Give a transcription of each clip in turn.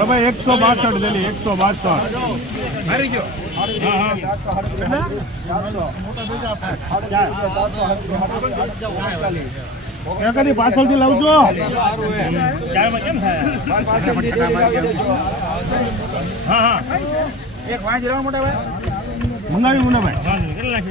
ભાઈ એકસો બાસઠ લેલી એકસો બાસઠ. કદી પાછળથી લાવજો. હા હા. એક વાંચ રહ્યો મોટા ભાઈ. મંગાવી મુન્નાભાઈ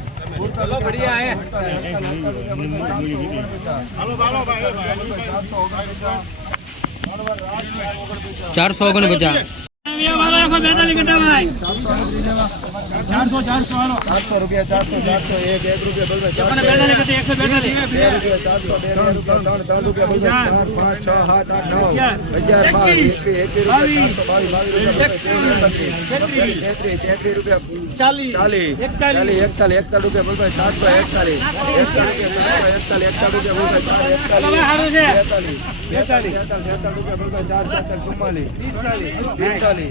ચલો બઢિયા હે ચારસો ઓગણપચાસ. ચારસો ચારસો હાલો ચારસો રૂપિયા ચારસો ચારસો એક એક રૂપિયા ચારસો ચારસો ચારસો ચારસો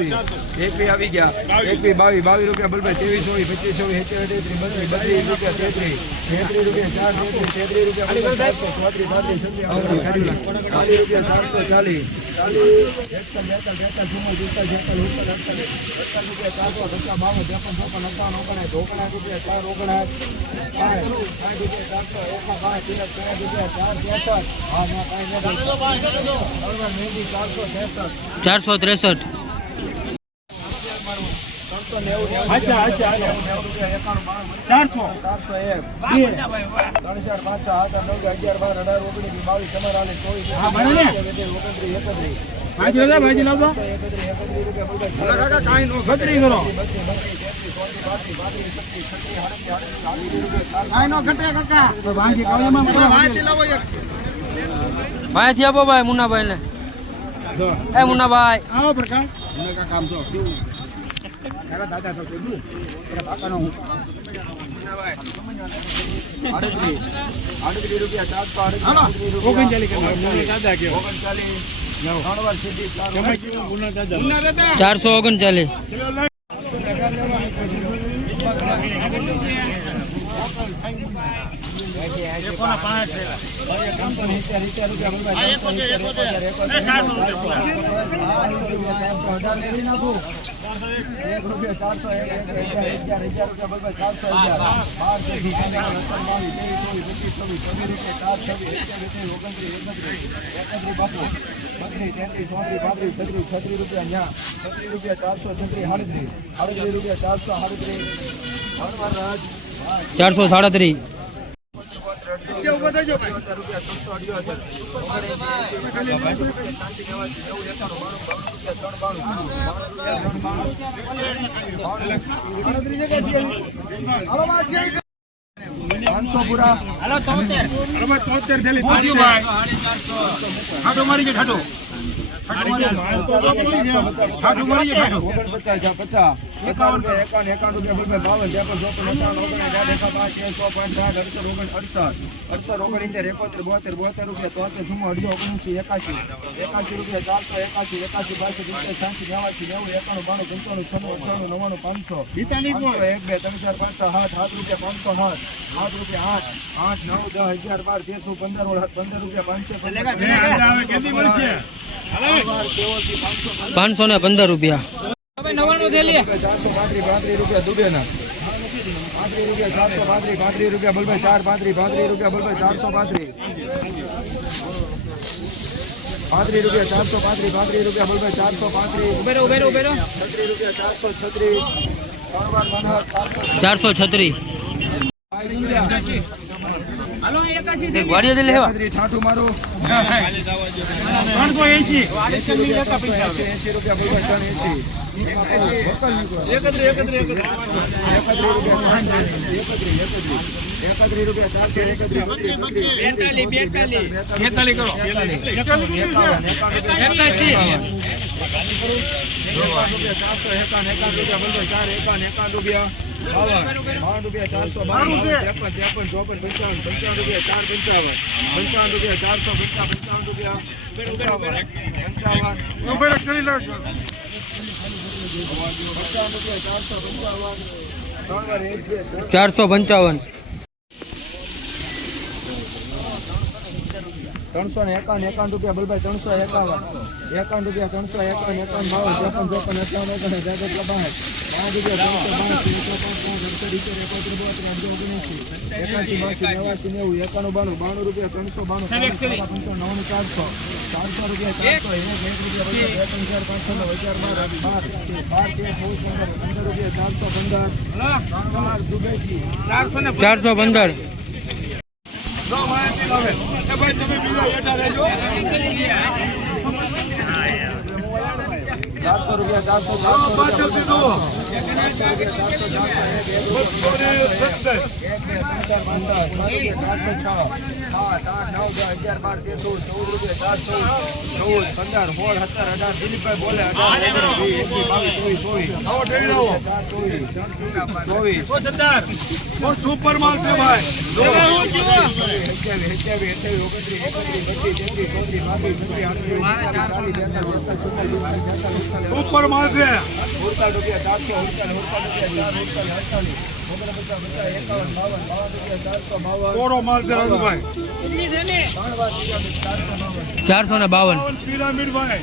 ચાર પિસ્તાલીસ પિસ્તાલીસ ગોળી આપે પિસ્તાલીસ રૂપિયા ચારસો પિસ્તાલીસ ચારસો પિસ્તાલીસ એક બી આવી ગયા એક બાવીસ બાવીસ રૂપિયા બલભાઈ રૂપિયા તેત્રીસ. તેત્રીસ રૂપિયા ચારસો ચારસો ચારસો બાવન ત્રેપન ચોપન અઠાવન ઓગણાઠ ઓગણાઠ રૂપિયા ચાર ઓગણાસ સાઠ ચારસો એકમાં પાંચ તિલક સાઠ રૂપિયા ચાર ત્રેસઠ હા કાંઈ ચારસો ત્રેસઠ ચારસો ત્રેસઠ ત્રણસો નેવું નેવું અચ્છા અચ્છા નેવું નેવું રૂપિયા એકાણું બાણું ચારસો ચારસો એક ત્રણ ચાર પાંચ છ આઠ નવ અગિયાર બાર અઢાર ઓગણીસ બાવીસ તમારા ચોવીસ? ઓગણત્રીસ એકત્રીસ ભાજી ભાજી કરો ભાજી કાળીમાં આપો ભાઈ મુન્નાભાઈ ને એ મુન્નાભાઈ. આવો પ્રકાશ. રૂપિયા ચારસો રૂપિયા ઓગણચાલીસ ઓગણચાલીસ સીધી ચાર વાર ચારસો ઓગણચાલીસ. એક રૂપિયા ચારસો એક રૂપિયા બરાબર ચારસો ચોવીસ રૂપિયા ચાર એકત્રીસ બાપુ બત્રીસ તેત્રીસ ચોત્રીસ રૂપિયા ન્યા છત્રીસ રૂપિયા ચારસો છત્રીસ સાડત્રીસ સાડત્રીસ રૂપિયા ચારસો સાડત્રીસ ચારસો સાડત્રીસ. પાંચસો પૂરા. હાલો તોતેર. થેલી. પાછી ભાઈ. ખાટો મારી ગયો ખાટો? એકા બે ત્રણ ચાર પાંચ સાત સાત રૂપિયા પાંચસો સાત સાત રૂપિયા આઠ આઠ નવ દસ અગિયાર બાર તેરસો પંદર પંદર રૂપિયા પાંચસો પાંચસો ને પંદર રૂપિયા. ચારસો પાંત્રીસ રૂપિયા ચારસો પાંત્રીસ પાંત્રીસ રૂપિયા બલભાઈ ચારસો પાંત્રીસ ઉભેરો ઉભેરો ઉભેરો. છત્રીસ રૂપિયા ચારસો છત્રીસ ચારસો છત્રીસ વાડીઓ દે લેવા. ઠાઠું મારું. ત્રણસો એસી એંશી રૂપિયા ત્રણ એંશી એકત્રીસ રૂપિયા ચારસો એકત્રીસ ત્રણસો ને એકાવન એકાવન રૂપિયા બલભાઈ ત્રણસો એકાવન એકાવન રૂપિયા ત્રણસો એકાવન એકાવન બાવન ચોપન ચોપન એકાવન એકાવન જાગત લબાણ પાંચ રૂપિયા ત્રણસો બાણું ત્રણસો પાંચ પાંચ અડસઠ ઇત્તેર એકોતેર બોતેર ઓગણએંસી એકાસી બાસી નેવાસી નેવું એકાણું બાણું બાણું રૂપિયા ત્રણસો બાણું ત્રણસો નવ્વાણું ચારસો ચારસો રૂપિયા ચારસો એક એક રૂપિયા એક બે ત્રણ ચાર પાંચ છ નવ હજાર બાર બાર બાર તેર ચૌદ પંદર પંદર રૂપિયા ચારસો પંદર ચારસો દુબઈથી ચારસો રૂપિયા ચારસો પંદર ચારસો રૂપિયા ચારસો ચારસો રૂપિયા સુપર માલ છે ભાઈ સુપર માલ છે કોરો માલ છે રાજુભાઈ ચારસો ને બાવન. પિરામિડ ભાઈ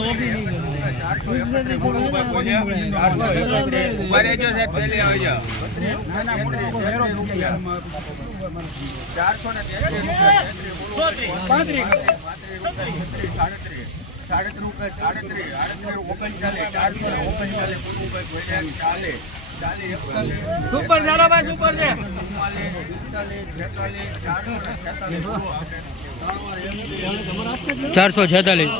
ભાઈ કરો સુપર ચાલો ભાઈ સુપર છે. ચારસો છેતાલીસ.